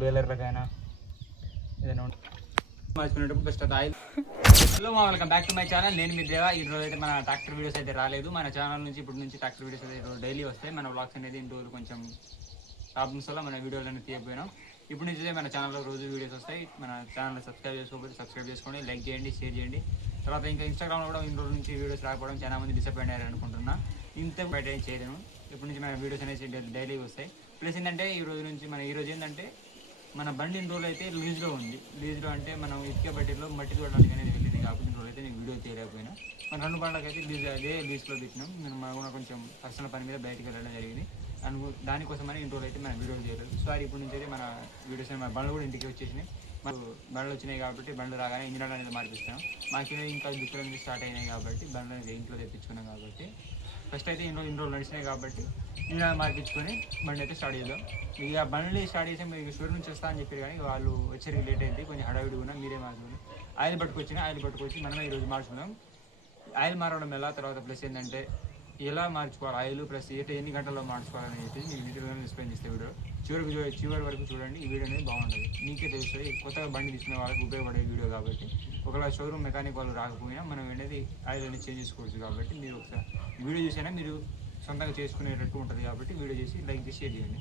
బేలర్లకైనా ఏదైనా మార్చుకునేటప్పుడు best oil. Hello welcome back to my channel. నేను మీ దేవా. ఈ రోజు అయితే మన ట్రాక్టర్ వీడియోస్ అయితే రాలేదు. మన ఛానల్ నుంచి ఇప్పుడు నుంచి ట్రాక్టర్ వీడియోస్ అయితే డైలీ వస్తాయి. మన వ్లాగ్స్ అనేది ఇన్ని రోజులు కొంచెం ప్రాబ్లమ్స్ వల్ల మన వీడియోలు అనేది తీయకపోయినాం. ఇప్పుడు నుంచి అయితే మన ఛానల్లో రోజు వీడియోస్ వస్తాయి. మన ఛానల్ సబ్స్క్రైబ్ చేసుకోకపోతే సబ్స్క్రైబ్ చేసుకోండి, లైక్ చేయండి, షేర్ చేయండి. తర్వాత ఇంకా ఇన్స్టాగ్రామ్లో కూడా ఇన్ని రోజుల నుంచి వీడియోస్ రాకపోవడం చాలా మంది డిసప్పాయింట్ అయ్యారు అనుకుంటున్నా. ఇంత బయట ఏం చేయలేము. ఇప్పుడు నుంచి మన వీడియోస్ అనేది డైలీ వస్తాయి. ప్లస్ ఏంటంటే ఈ రోజు నుంచి ఈ రోజు ఏంటంటే మన బండి ఇన్ని రోజులు అయితే లీజ్లో ఉంది. లీజ్లో అంటే మనం ఇటుక బట్టిలో మట్టి చూడడానికి అనేది వెళ్ళింది కాబట్టి ఇన్ని రోజులు అయితే నేను వీడియో తీయలేకపోయినా. మన 2 బండ్లకి అయితే అదే లీజ్లో పెట్టినాం. మనం కూడా కొంచెం పర్సనల్ పని మీద బయటకు వెళ్ళడం జరిగింది. దానికోసమని ఇన్ని రోజులు అయితే మన వీడియోలు చేయలేదు. సారీ, ఇప్పుడు నుంచి అయితే మన వీడియోస్ మన బండ్లు కూడా ఇంటికి వచ్చేసినాయి. మాకు బండ్లు వచ్చినాయి కాబట్టి బండ్లు రాగానే ఇంజిన్ అనేది మార్పిస్తాం. మాకు ఇంకా దుక్కులు అనేది స్టార్ట్ అయినాయి కాబట్టి బండ్లు అనేది ఇంట్లో తెప్పించుకున్నాం. కాబట్టి ఫస్ట్ అయితే ఇన్ని రోజులు నడిచినాయి కాబట్టి ఇంజిన్ మార్పించుకొని బండి అయితే స్టార్ట్ చేద్దాం. ఇక బండ్లు స్టార్ట్ చేసి మీకు షూర్ నుంచి వస్తా అని చెప్పారు కానీ వాళ్ళు వచ్చేసరికి లేట్ అయింది. కొంచెం హడావిడి ఉన్నా మీరే మార్చుకుని ఆయిల్ పట్టుకొచ్చి మనమే ఈరోజు మార్చుకున్నాం. ఆయిల్ మారడం ఎలా, తర్వాత ప్లస్ ఏంటంటే ఎలా మార్చుకోవాలి ఆయిల్, ప్లస్ ఎన్ని గంటల్లో మార్చుకోవాలని చెప్పి మీకు డీటెయిల్గా ఎక్స్ప్లెయిన్ చేస్తే వీడియో చివరి వరకు చూడండి. ఈ వీడియో అనేది బాగుంటుంది, మీకే తెలుస్తుంది. కొత్తగా బండి తీసుకునే వాళ్ళకి ఉపయోగపడే వీడియో కాబట్టి ఒకవేళ షోరూమ్ మెకానిక్ వాళ్ళు రాకపోయినా మనం అనేది ఆయిల్ అనేది చేంజ్ చేసుకోవచ్చు. కాబట్టి మీరు ఒకసారి వీడియో చూసైనా మీరు సొంతంగా చేసుకునేటట్టు ఉంటుంది. కాబట్టి వీడియో చేసి లైక్ చేసి షేర్ చేయండి.